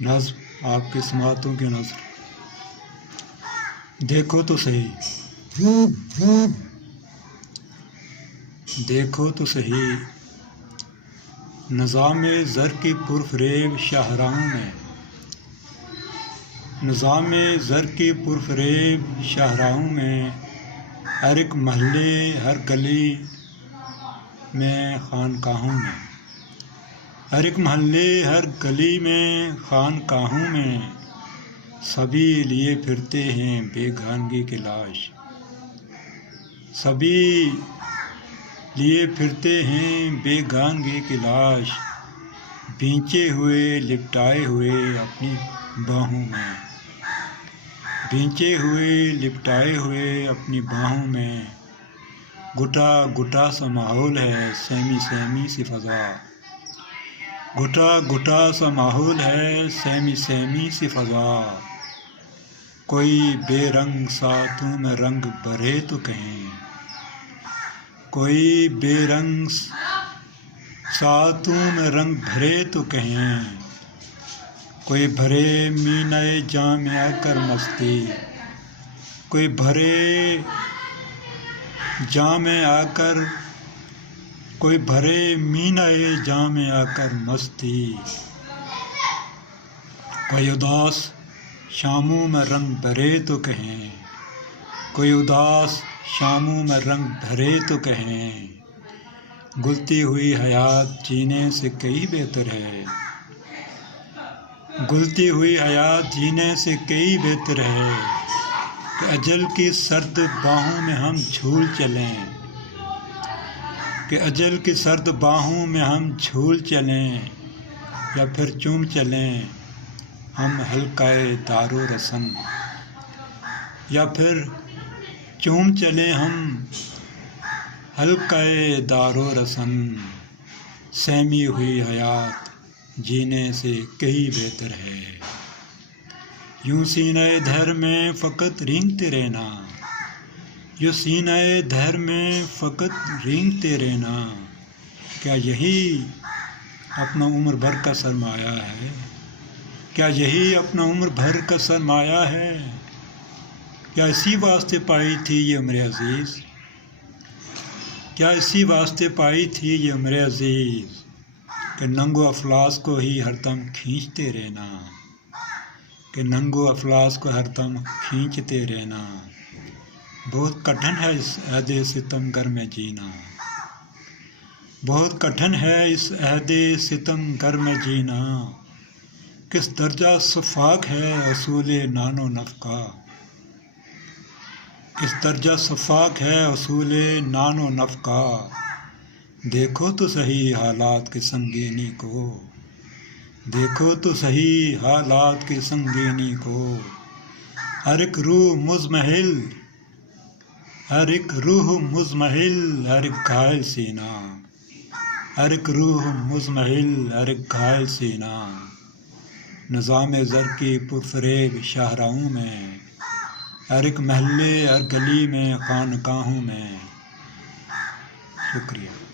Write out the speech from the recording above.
نظم آپ کی سماعتوں کی نظر۔ دیکھو تو صحیح، دیکھو تو صحیح نظام زر کی پرفریب شاہراہوں میں، نظام زر کی پرفریب شاہراہوں میں، ہر ایک محلے ہر گلی میں خانقاہوں میں، ہر ایک محلے ہر گلی میں خانقاہوں میں، سبھی لیے پھرتے ہیں بیگانگی کی لاش، سبھی لیے پھرتے ہیں بیگانگی کی لاش، بھینچے ہوئے لپٹائے ہوئے اپنی باہوں میں، بھینچے ہوئے لپٹائے ہوئے اپنی باہوں میں، گھٹا گھٹا سا ماحول ہے سہمی سہمی سی فضا، گھٹا گھٹا سا ماحول ہے سہمی سہمی سی فضا، کوئی بے رنگ ساتوں میں رنگ بھرے تو کہیں، کوئی بے رنگ ساتوں میں رنگ بھرے تو کہیں، کوئی بھرے مینۂ جام میں آ کر مستی، کوئی بھرے جام میں آ کر، کوئی بھرے مینۂ جام میں آ کر مستی، کوئی اداس شاموں میں رنگ بھرے تو کہیں، کوئی اداس شاموں میں رنگ بھرے تو کہیں، گلتی ہوئی حیات جینے سے کئی بہتر ہے، گلتی ہوئی حیات جینے سے کئی بہتر ہے، کہ اجل کی سرد باہوں میں ہم جھول چلیں، کہ اجل کی سرد باہوں میں ہم جھول چلیں، یا پھر چوم چلیں ہم حلقۂ دار و رسن، یا پھر چوم چلیں ہم حلقۂ دار و رسن، سہمی ہوئی حیات جینے سے کئی بہتر ہے، یوں سینہ دھر میں فقط رینگتے رہنا، یوں سینہ دھر میں فقط رینگتے رہنا، کیا یہی اپنا عمر بھر کا سرمایہ ہے، کیا یہی اپنا عمر بھر کا سرمایہ ہے، کیا اسی واسطے پائی تھی یہ عمر عزیز، کیا اسی واسطے پائی تھی یہ عمر عزیز، کہ ننگ و افلاس کو ہی ہر دم کھینچتے رہنا، کہ ننگ و افلاس کو ہر دم کھینچتے رہنا، بہت کٹھن ہے اس عہد ستم گر میں جینا، بہت کٹھن ہے اس عہد ستم گر میں جینا، کس درجہ سفاک ہے اصول نان و نفع کا، کس درجہ سفاک ہے اصول نان و نفع کا، دیکھو تو صحیح حالات کی سنگینی کو، دیکھو تو صحیح حالات کی سنگینی کو، ہر ایک روح مضمحل، ہر ایک روح مضمحل، ہر ایک گھائل سینہ، ہر ایک روح مضمحل، ہر ایک گھائل سینہ، نظام زر کی پرفریب شاہراہوں میں، ہر ایک محلے ہر گلی میں خانقاہوں میں۔ شکریہ۔